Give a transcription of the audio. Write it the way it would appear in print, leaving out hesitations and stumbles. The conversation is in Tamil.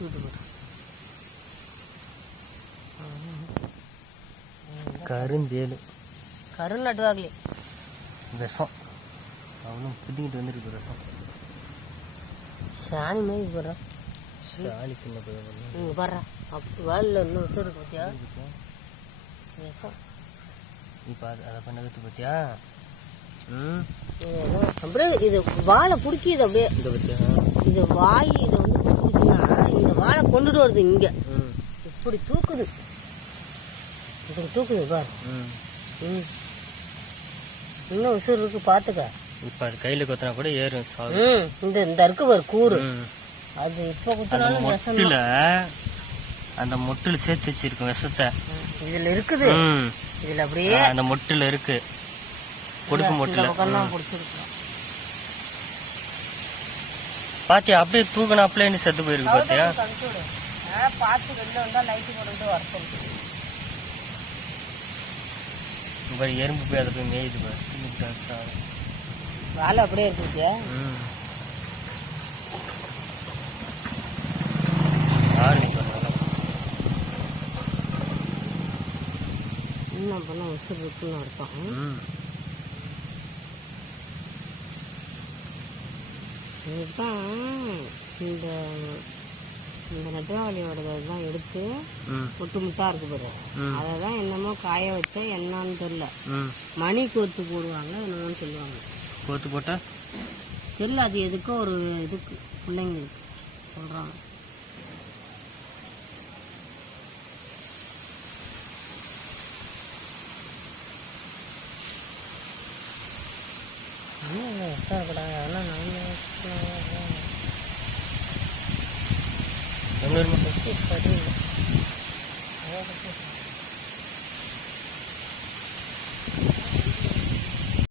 எடுத்துக்கிட்டு கருந்தேலு கருநட்டுவாங்களே விஷம் அவனும் பிடிங்கிட்டு வந்துருக்கு விஷம் சாணி மாதிரி போடுறான் சாணிக்கு என்ன போய் நீங்கள் பாடுறா அப்படி வாழில் இன்னும் வச்சுருக்கு பார்த்தியா விஷம் இப்போ அதை பண்ணது பார்த்தியா அப்படியே இது வாழை பிடிக்கிது அப்படியே இந்த பார்த்தியா இது வாய் இதை வந்து பிடிச்சிச்சுன்னா இந்த வாழை கொண்டுட்டு வருது இங்கே இப்படி தூக்குது இப்படி தூக்குது பாரு இன்னும் உசுறு இருக்கு பார்த்துக்க இப்போ அது கையில் கொத்தினா கூட ஏறும் இந்த இருக்கு பாரு கூறு அது இப்போ குத்தினாலும் மொட்டில் அந்த மொட்டில் சேர்த்து வச்சிருக்கும் விஷத்தை இதில் இருக்குது இதில் அப்படியே அந்த மொட்டில் இருக்கு கொடுக்க மொட்டில் பிடிச்சிருக்கு பாத்தியா அப்படியே தூக்கணும் அப்படியே செத்து போயிருக்கு பாத்தியா பார்த்து வெளில வந்தால் லைட்டு போட்டுக்கிட்டு வர சொல்லு பாரு எறும்பு போய் அதை போய் மேயுது பாரு வாழை அப்படியே இருக்கு இன்னும் பண்ண உசுறு இருக்குன்னு அர்த்தம் இதுதான் இந்த நெட்டவாளியோட தான் எடுத்து முட்டு முட்டா இருக்கு பாரு அதை தான் என்னமோ காய வச்சா என்னன்னு தெரியல மணி கோத்து போடுவாங்க என்னமோன்னு சொல்லுவாங்க கோத்து போட்டா தெரியல அது எதுக்கோ ஒரு இதுக்கு பிள்ளைங்களுக்கு சொல்றாங்க அதெல்லாம்